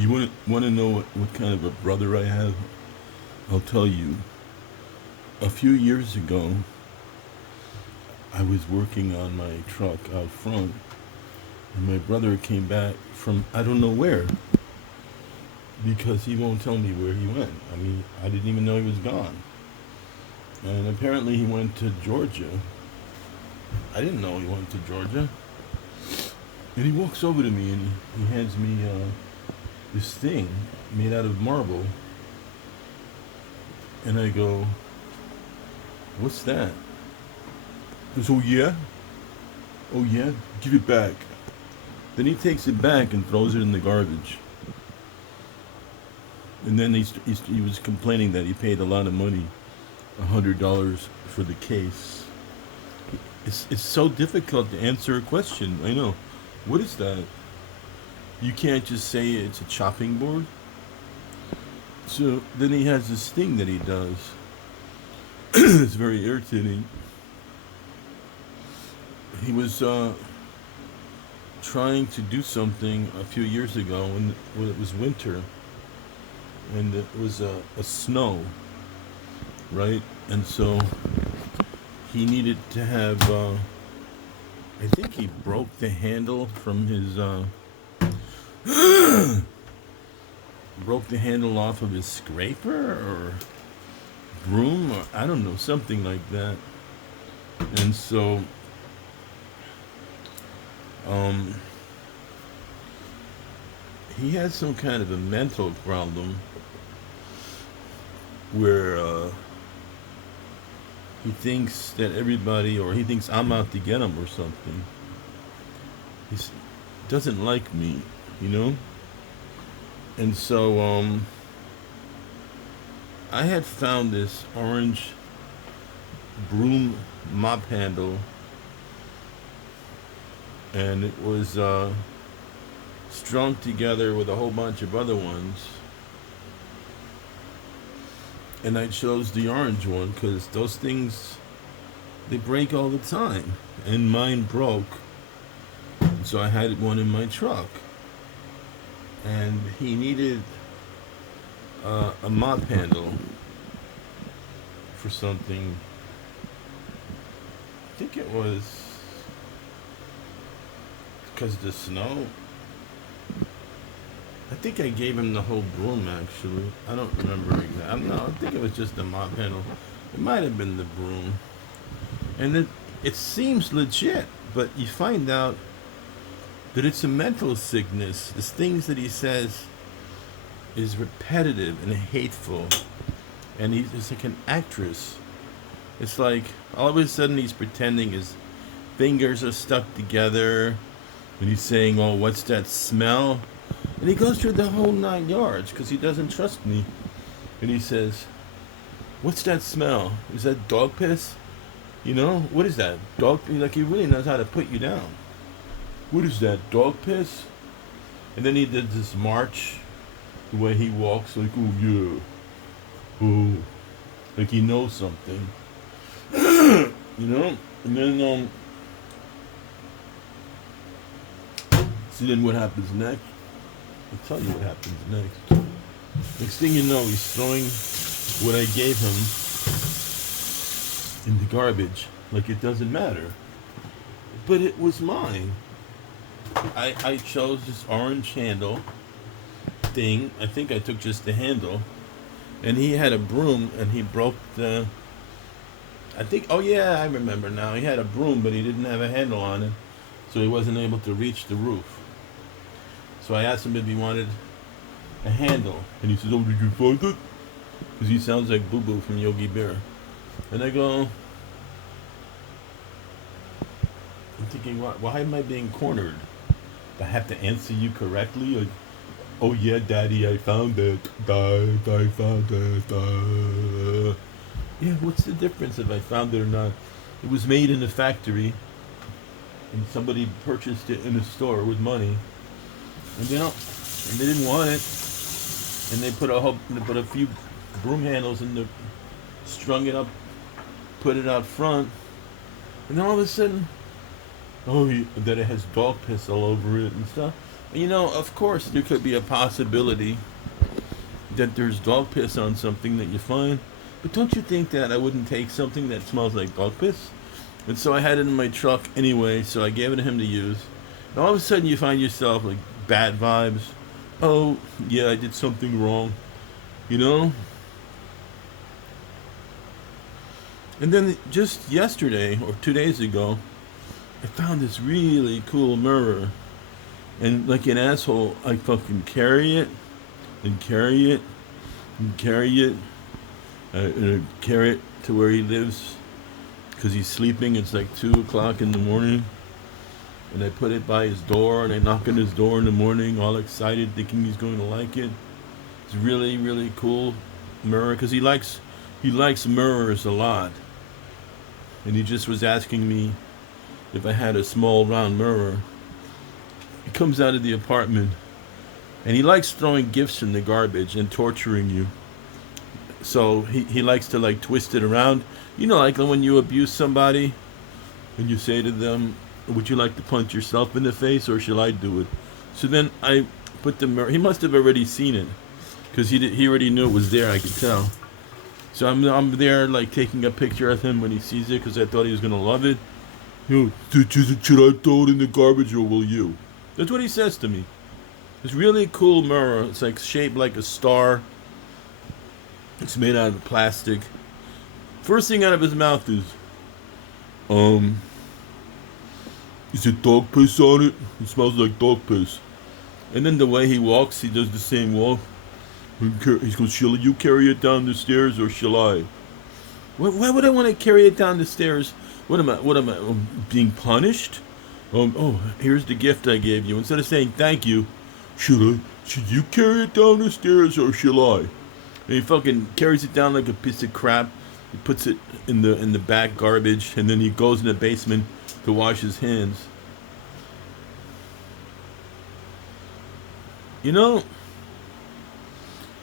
You want to know what kind of a brother I have? I'll tell you. A few years ago, I was working on my truck out front, and my brother came back from I don't know where because he won't tell me where he went. I mean, I didn't even know he was gone. And apparently, he went to Georgia. I didn't know he went to Georgia. And he walks over to me and he hands me this thing made out of marble. And I go, "What's that?" He goes, "Oh yeah? Oh yeah? Give it back." Then he takes it back and throws it in the garbage. And then he was complaining that he paid a lot of money, $100 for the case. It's so difficult to answer a question. I know. What is that? You can't just say it's a chopping board. So then he has this thing that he does. It's very irritating. He was trying to do something a few years ago when it was winter and it was a snow, right? And so he needed to have. I think he broke the handle from his. Broke the handle off of his scraper or broom or I don't know, something like that. And so um, he has some kind of a mental problem where he thinks that everybody, or he thinks I'm out to get him or something. He doesn't like me, you know? And so I had found this orange broom mop handle, and it was strung together with a whole bunch of other ones. And I chose the orange one because those things, they break all the time. And mine broke, so I had one in my truck. And he needed a mop handle for something. I think it was because of the snow. I think I gave him the whole broom actually. I don't remember exactly. No, I think it was just the mop handle. It might have been the broom. And it seems legit, but you find out that it's a mental sickness. The things that he says is repetitive and hateful. And he's like an actress. It's like all of a sudden he's pretending his fingers are stuck together. And he's saying, "Oh, what's that smell?" And he goes through the whole 9 yards because he doesn't trust me. And he says, "What's that smell? Is that dog piss? You know, what is that? Dog piss?" Like he really knows how to put you down. "What is that? Dog piss?" And then he did this march, the way he walks, like, "Oh yeah, oh," like he knows something, you know. And then see, then what happens next? I'll tell you what happens next. Next thing you know, he's throwing what I gave him in the garbage, like it doesn't matter. But it was mine. I chose this orange handle thing. I think I took just the handle. And he had a broom and he broke the. I think, oh yeah, I remember now. He had a broom, but he didn't have a handle on it. So he wasn't able to reach the roof. So I asked him if he wanted a handle. And he says, "Oh, did you find it?" Because he sounds like Boo Boo from Yogi Bear. And I go, I'm thinking, why am I being cornered? Do I have to answer you correctly? Like, "Oh yeah, Daddy, I found it. I found it. Yeah, what's the difference if I found it or not? It was made in a factory, and somebody purchased it in a store with money, and they didn't want it, and they put a few broom handles in the, strung it up, put it out front, and then all of a sudden, that it has dog piss all over it and stuff." You know, of course, there could be a possibility that there's dog piss on something that you find. But don't you think that I wouldn't take something that smells like dog piss? And so I had it in my truck anyway, so I gave it to him to use. And all of a sudden you find yourself like bad vibes. Oh, yeah, I did something wrong. You know? And then just yesterday or 2 days ago, I found this really cool mirror. And like an asshole, I fucking carry it and carry it and carry it and I carry it to where he lives because he's sleeping. It's like 2 o'clock in the morning. And I put it by his door and I knock on his door in the morning all excited thinking he's going to like it. It's really, really cool mirror because he likes mirrors a lot. And he just was asking me if I had a small round mirror. He comes out of the apartment and he likes throwing gifts in the garbage and torturing you. So he likes to like twist it around. You know, like when you abuse somebody and you say to them, would you like to punch yourself in the face or shall I do it? So then I put the mirror. He must have already seen it because he already knew it was there. I could tell. So I'm there like taking a picture of him when he sees it because I thought he was gonna love it. You know, should I throw it in the garbage or will you? That's what he says to me. This really cool mirror. It's like shaped like a star. It's made out of plastic. First thing out of his mouth is it dog piss on it? It smells like dog piss. And then the way he walks, he does the same walk. He goes, shall you carry it down the stairs or shall I? Why would I want to carry it down the stairs? What am I being punished? Oh, here's the gift I gave you. Instead of saying thank you, should you carry it down the stairs or shall I? And he fucking carries it down like a piece of crap. He puts it in the back garbage, and then he goes in the basement to wash his hands. You know,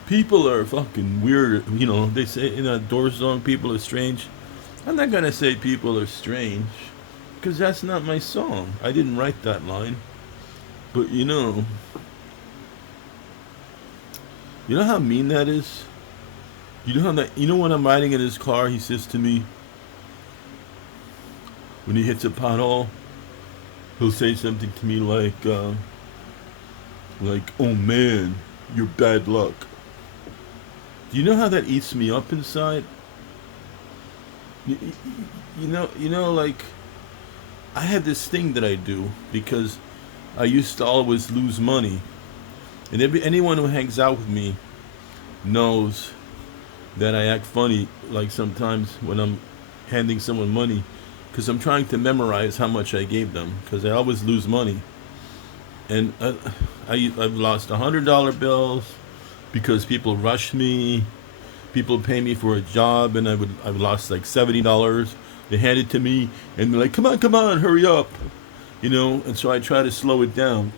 people are fucking weird. You know, they say in a Doors song, people are strange. I'm not gonna say people are strange, because that's not my song. I didn't write that line. But you know how mean that is? You know when I'm riding in his car, he says to me, when he hits a pothole, he'll say something to me like, oh man, you're bad luck. Do you know how that eats me up inside? Like, I have this thing that I do because I used to always lose money. And anyone who hangs out with me knows that I act funny, like sometimes when I'm handing someone money, because I'm trying to memorize how much I gave them, because I always lose money. And I've lost $100 bills because people rush me. People pay me for a job, and I've lost like $70. They hand it to me, and they're like, come on, hurry up. You know, and so I try to slow it down.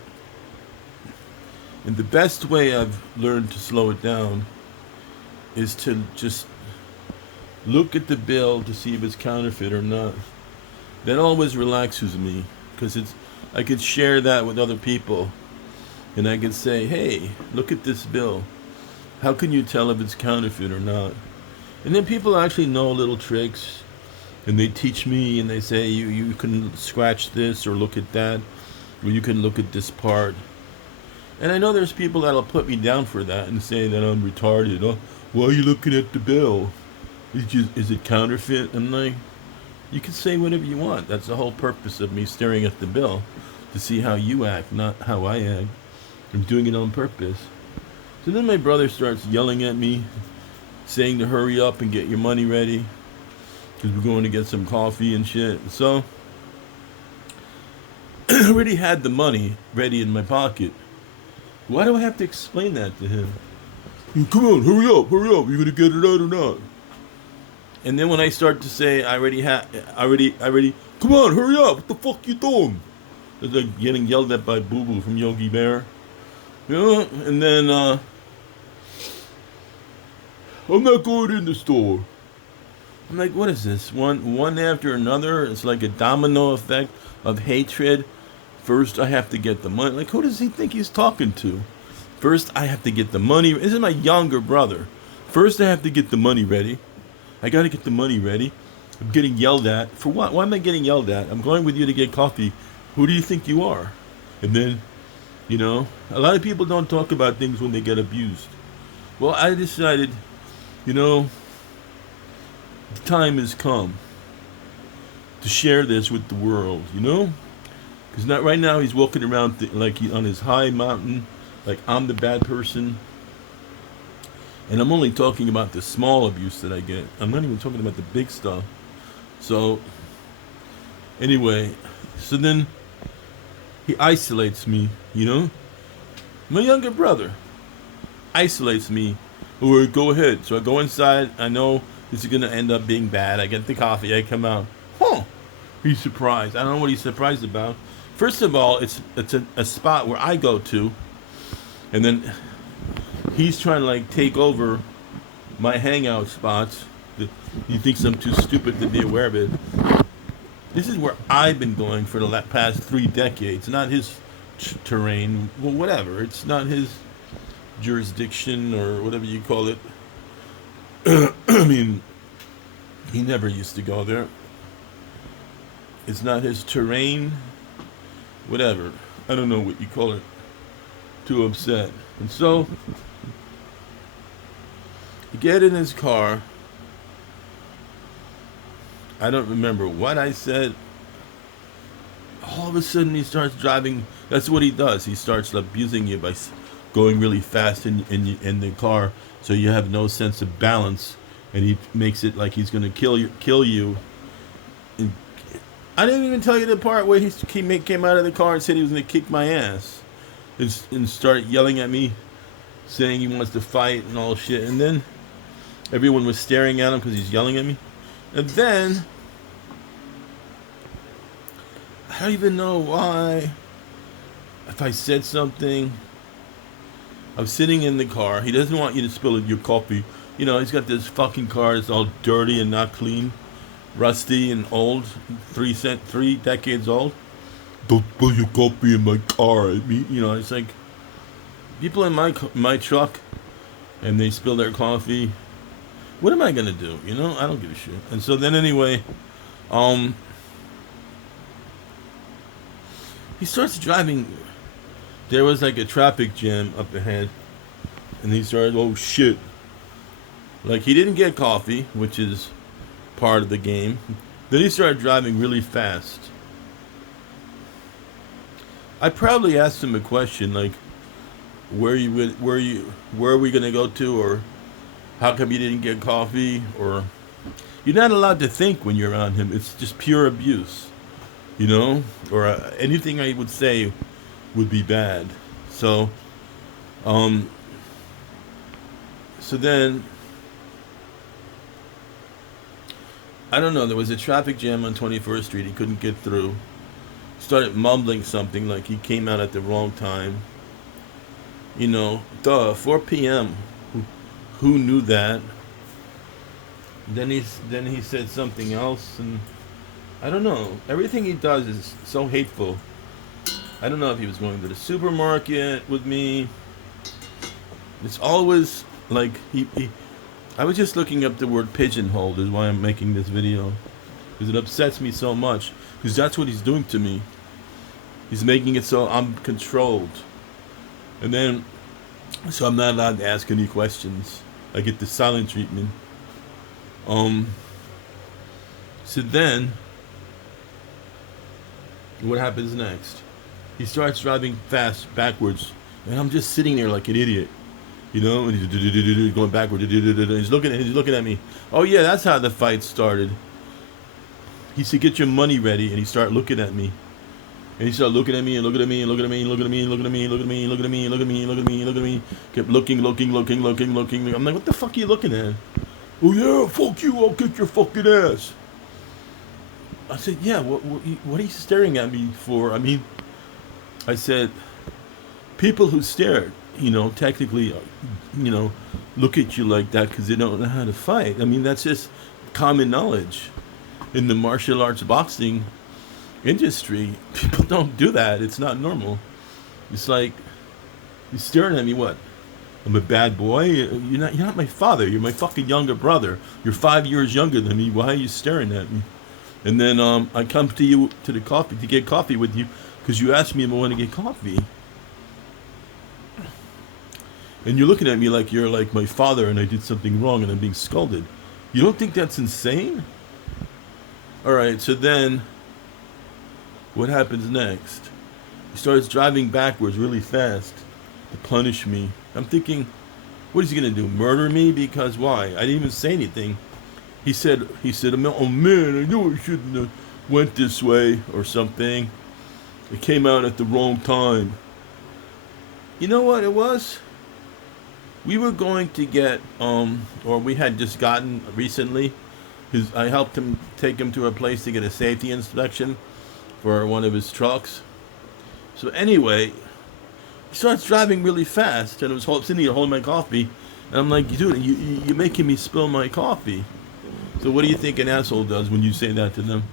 And the best way I've learned to slow it down is to just look at the bill to see if it's counterfeit or not. That always relaxes me, because I could share that with other people, and I could say, hey, look at this bill. How can you tell if it's counterfeit or not? And then people actually know little tricks, and they teach me, and they say, you can scratch this or look at that, or you can look at this part. And I know there's people that'll put me down for that and say that I'm retarded. Oh, why are you looking at the bill? Is it counterfeit? I'm like, you can say whatever you want. That's the whole purpose of me staring at the bill, to see how you act, not how I act. I'm doing it on purpose. So then my brother starts yelling at me, saying to hurry up and get your money ready, because we're going to get some coffee and shit. So I already had the money ready in my pocket. Why do I have to explain that to him? Come on, hurry up, you gonna get it out or not? And then when I start to say, I already, come on, hurry up, what the fuck you doing? It's like getting yelled at by Boo Boo from Yogi Bear. You know, and then, I'm not going in the store. I'm like, what is this? One after another? It's like a domino effect of hatred First, I have to get the money. Like, who does he think he's talking to? First, I have to get the money. This is my younger brother. First, I have to get the money ready. I got to get the money ready. I'm getting yelled at. For what? Why am I getting yelled at? I'm going with you to get coffee. Who do you think you are? And then, a lot of people don't talk about things when they get abused. Well, I decided, the time has come to share this with the world, Because not right now he's walking around like on his high mountain, like I'm the bad person. And I'm only talking about the small abuse that I get. I'm not even talking about the big stuff. So, anyway, so then he isolates me, My younger brother isolates me. Or go ahead. So I go inside. I know this is going to end up being bad. I get the coffee. I come out. He's surprised. I don't know what he's surprised about. First of all, it's a spot where I go to. And then he's trying to take over my hangout spots. He thinks I'm too stupid to be aware of it. This is where I've been going for the past 3 decades. Not his terrain. Well, whatever. It's not his jurisdiction or whatever you call it. I mean, he never used to go there. It's not his terrain. Whatever. I don't know what you call it. Too upset. And so, he get in his car. I don't remember what I said. All of a sudden he starts driving. That's what he does. He starts abusing you by going really fast in the car, so you have no sense of balance, and he makes it like he's going to kill you. And I didn't even tell you the part where he came out of the car and said he was going to kick my ass, and started yelling at me, saying he wants to fight and all shit. And then everyone was staring at him because he's yelling at me. And then, I don't even know why, if I said something, I'm sitting in the car. He doesn't want you to spill your coffee. He's got this fucking car that's all dirty and not clean, rusty and old, 3 decades old. Don't spill your coffee in my car. It's like people in my truck, and they spill their coffee. What am I gonna do? I don't give a shit. And so then anyway, he starts driving. There was a traffic jam up ahead, and he started, oh shit. He didn't get coffee, which is part of the game. Then he started driving really fast. I probably asked him a question where are we gonna go to, or how come you didn't get coffee? Or you're not allowed to think when you're around him. It's just pure abuse, or anything I would say would be bad. So then I don't know, there was a traffic jam on 21st Street. He couldn't get through. Started mumbling something like he came out at the wrong time. 4 p.m. Who knew that? Then he said something else, and I don't know. Everything he does is so hateful. I don't know if he was going to the supermarket with me. It's always I was just looking up the word pigeonholed is why I'm making this video. Because it upsets me so much. Because that's what he's doing to me. He's making it so I'm controlled. And then, so I'm not allowed to ask any questions. I get the silent treatment. So then, what happens next? He starts driving fast backwards, and I'm just sitting there like an idiot, and he's going backward. He's looking at me. Oh yeah, that's how the fight started. He said, "Get your money ready," and he started looking at me. And he started looking at me and looking at me and looking at me and looking at me and looking at me and looking at me and looking at me and looking at me and looking at me and looking at me. Kept looking. I'm like, what the fuck are you looking at? Oh yeah, fuck you, I'll kick your fucking ass. I said, yeah, what are you staring at me for? I mean, I said, people who stare, technically, look at you like that because they don't know how to fight. I mean, that's just common knowledge. In the martial arts boxing, industry, people don't do that. It's not normal. It's like, you're staring at me, what? I'm a bad boy? You're not my father. You're my fucking younger brother. You're 5 years younger than me. Why are you staring at me? And then I come to you to the coffee to get coffee with you because you asked me if I want to get coffee. And you're looking at me like you're like my father and I did something wrong and I'm being scolded. You don't think that's insane? Alright, so then what happens next? He starts driving backwards really fast to punish me. I'm thinking, what is he gonna do? Murder me? Because why? I didn't even say anything. He said, oh man, I knew I shouldn't have went this way or something. It came out at the wrong time. You know what it was? We were going to get, or we had just gotten recently. I helped him take him to a place to get a safety inspection for one of his trucks. So anyway, he starts driving really fast, and I was sitting here holding my coffee, and I'm like, dude, you're making me spill my coffee. So what do you think an asshole does when you say that to them?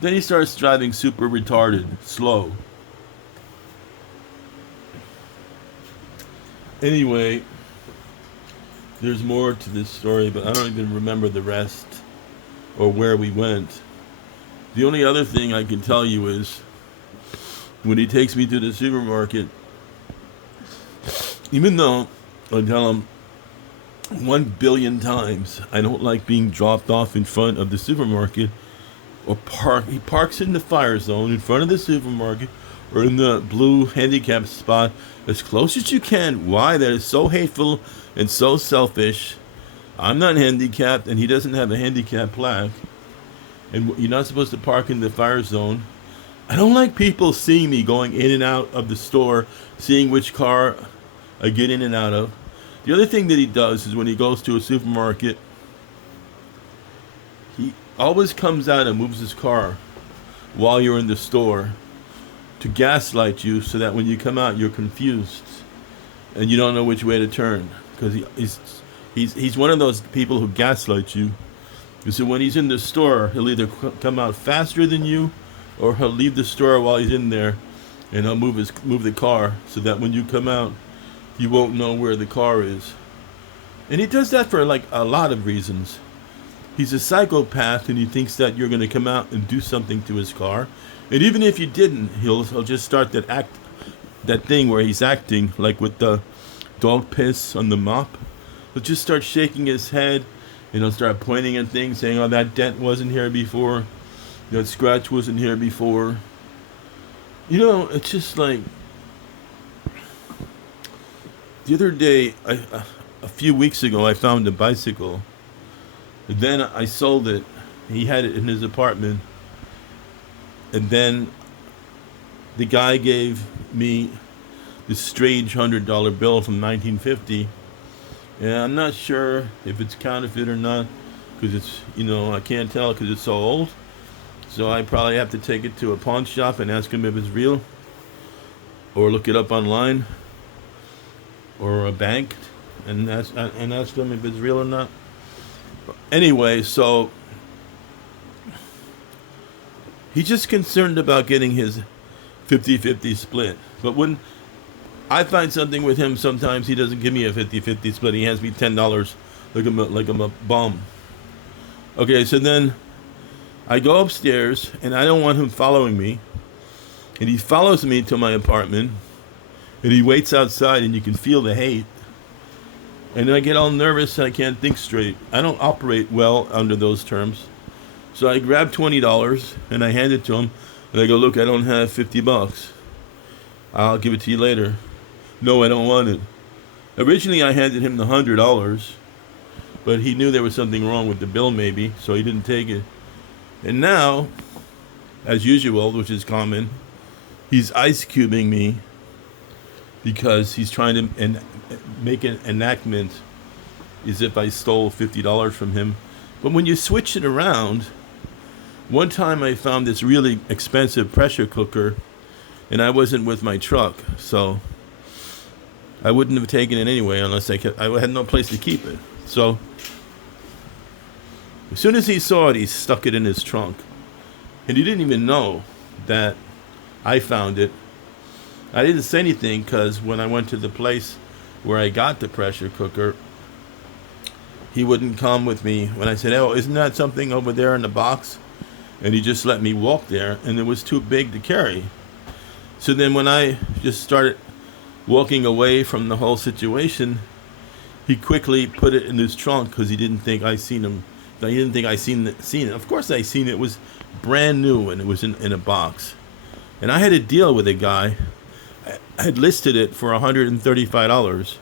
Then he starts driving super retarded, slow. Anyway, there's more to this story, but I don't even remember the rest or where we went. The only other thing I can tell you is when he takes me to the supermarket, even though I tell him 1 billion times I don't like being dropped off in front of the supermarket or he parks in the fire zone in front of the supermarket or in the blue handicap spot as close as you can. Why? That is so hateful and so selfish. I'm not handicapped and he doesn't have a handicap plaque. And you're not supposed to park in the fire zone. I don't like people seeing me going in and out of the store, seeing which car I get in and out of. The other thing that he does is when he goes to a supermarket, he always comes out and moves his car while you're in the store to gaslight you so that when you come out you're confused and you don't know which way to turn, because he's one of those people who gaslight you. So when he's in the store, he'll either come out faster than you or he'll leave the store while he's in there and he'll move the car so that when you come out you won't know where the car is. And he does that for like a lot of reasons. He's a psychopath and he thinks that you're going to come out and do something to his car. And even if you didn't, he'll just start that thing where he's acting like with the dog piss on the mop. He'll just start shaking his head and he'll start pointing at things saying, oh, that dent wasn't here before. That scratch wasn't here before. You know, it's just like, the other day, a few weeks ago, I found a bicycle. And then I sold it. He had it in his apartment. And then the guy gave me this strange $100 bill from 1950. And I'm not sure if it's counterfeit or not, because it's, I can't tell because it's so old. So I probably have to take it to a pawn shop and ask him if it's real, or look it up online, or a bank and ask them if it's real or not. Anyway, so he's just concerned about getting his 50-50 split. But when I find something with him, sometimes he doesn't give me a 50-50 split. He hands me $10 like I'm a bum. Okay, so then I go upstairs and I don't want him following me. And he follows me to my apartment. And he waits outside and you can feel the hate. And then I get all nervous and I can't think straight. I don't operate well under those terms. So I grab $20 and I hand it to him. And I go, look, I don't have $50. I'll give it to you later. No, I don't want it. Originally I handed him the $100. But he knew there was something wrong with the bill maybe. So he didn't take it. And now, as usual, which is common, he's ice cubing me. Because he's trying to make an enactment as if I stole $50 from him. But when you switch it around, one time I found this really expensive pressure cooker, and I wasn't with my truck, so I wouldn't have taken it anyway unless I had no place to keep it. So as soon as he saw it, he stuck it in his trunk. And he didn't even know that I found it. I didn't say anything because when I went to the place where I got the pressure cooker, he wouldn't come with me. When I said, "Oh, isn't that something over there in the box?" And he just let me walk there, and it was too big to carry. So then when I just started walking away from the whole situation, he quickly put it in his trunk because he didn't think I seen him. He didn't think I seen it. Of course I seen it. It was brand new and it was in a box. And I had a deal with a guy. I had listed it for $135.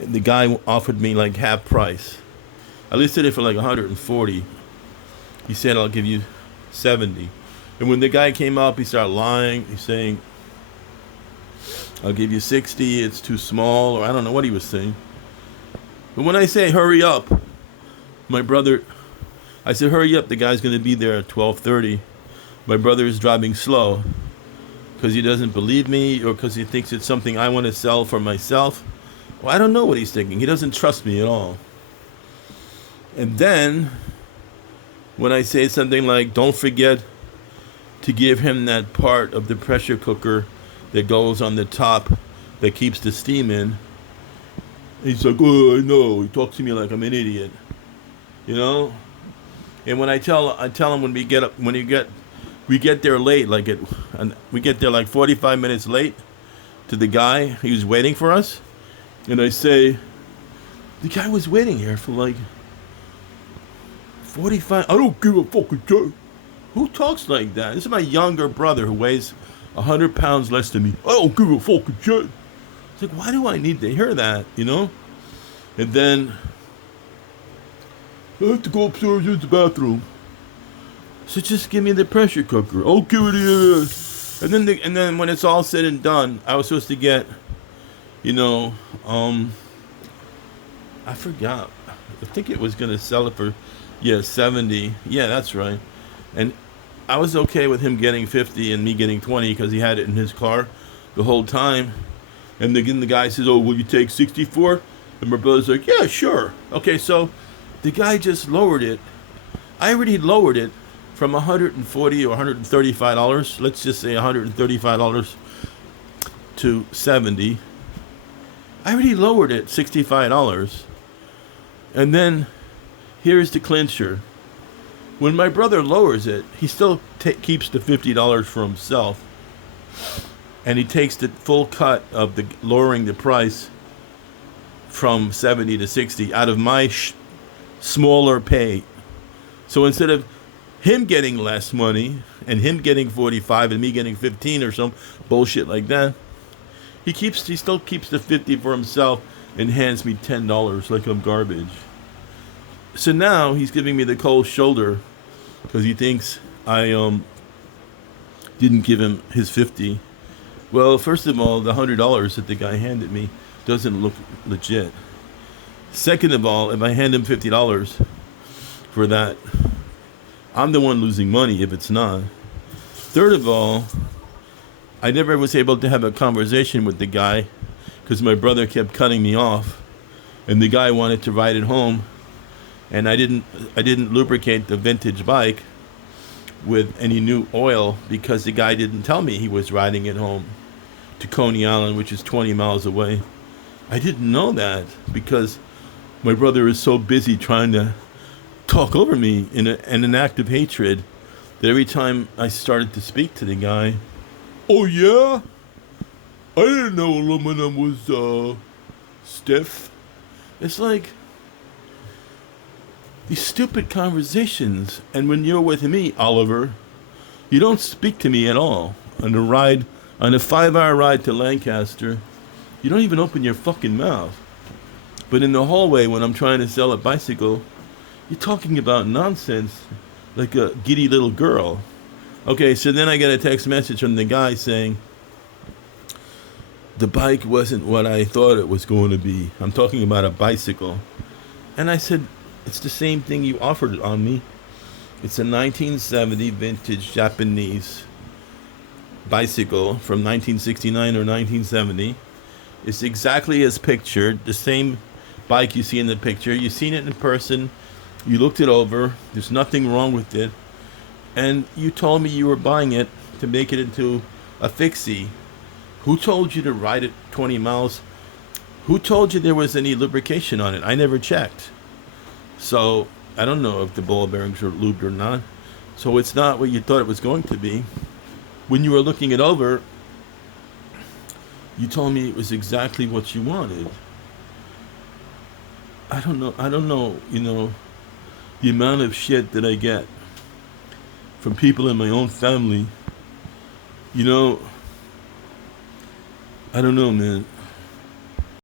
And the guy offered me like half price. I listed it for like 140. He said, "I'll give you 70." And when the guy came up, he started lying. He's saying, "I'll give you 60. It's too small," or I don't know what he was saying. But when I say hurry up, my brother, I said, "Hurry up, the guy's going to be there at 12:30. My brother is driving slow because he doesn't believe me or because he thinks it's something I want to sell for myself. Well, I don't know what he's thinking. He doesn't trust me at all. And then when I say something like, "Don't forget to give him that part of the pressure cooker that goes on the top that keeps the steam in," he's like, "Oh, I know." He talks to me like I'm an idiot, you know. And when I tell him when we get there late, we get there like 45 minutes late to the guy. He was waiting for us, and I say, "The guy was waiting here for like 45. I don't give a fucking shit." Who talks like that? This is my younger brother who weighs 100 pounds less than me. "I don't give a fucking shit." It's like, why do I need to hear that, you know? And then I have to go upstairs to the bathroom. So just give me the pressure cooker. I'll give it to you. And then when it's all said and done, I was supposed to get, I forgot. I think it was gonna sell it for, 70. Yeah, that's right. And I was okay with him getting 50 and me getting 20 because he had it in his car the whole time. And again, the guy says, "Oh, will you take 64? And my brother's like, "Yeah, sure." Okay, so the guy just lowered it. I already lowered it from $140 or $135. Let's just say $135 to 70. I already lowered it $65. And then here's the clincher. When my brother lowers it, he still keeps the $50 for himself. And he takes the full cut of the lowering the price from 70 to 60 out of my smaller pay. So instead of him getting less money and him getting 45 and me getting 15 or some bullshit like that, he still keeps the 50 for himself and hands me $10 like I'm garbage. So now he's giving me the cold shoulder because he thinks I didn't give him his 50. Well, first of all, the $100 that the guy handed me doesn't look legit. Second of all, if I hand him $50 for that, I'm the one losing money if it's not. Third of all, I never was able to have a conversation with the guy because my brother kept cutting me off, and the guy wanted to ride it home, and I didn't lubricate the vintage bike with any new oil because the guy didn't tell me he was riding it home to Coney Island, which is 20 miles away. I didn't know that because my brother is so busy trying to talk over me in an act of hatred that every time I started to speak to the guy, "Oh yeah? I didn't know aluminum was stiff." It's like these stupid conversations. And when you're with me, Oliver, you don't speak to me at all. On a 5-hour ride to Lancaster, you don't even open your fucking mouth. But in the hallway when I'm trying to sell a bicycle, you're talking about nonsense like a giddy little girl. Okay, so then I get a text message from the guy saying, "The bike wasn't what I thought it was going to be." I'm talking about a bicycle. And I said, "It's the same thing you offered it on me. It's a 1970 vintage Japanese bicycle from 1969 or 1970. It's exactly as pictured, the same bike you see in the picture. You've seen it in person. You looked it over. There's nothing wrong with it. And you told me you were buying it to make it into a fixie. Who told you to ride it 20 miles? Who told you there was any lubrication on it? I never checked. So I don't know if the ball bearings are lubed or not. So it's not what you thought it was going to be. When you were looking it over, you told me it was exactly what you wanted. I don't know. I don't know, the amount of shit that I get from people in my own family. You know, I don't know, man.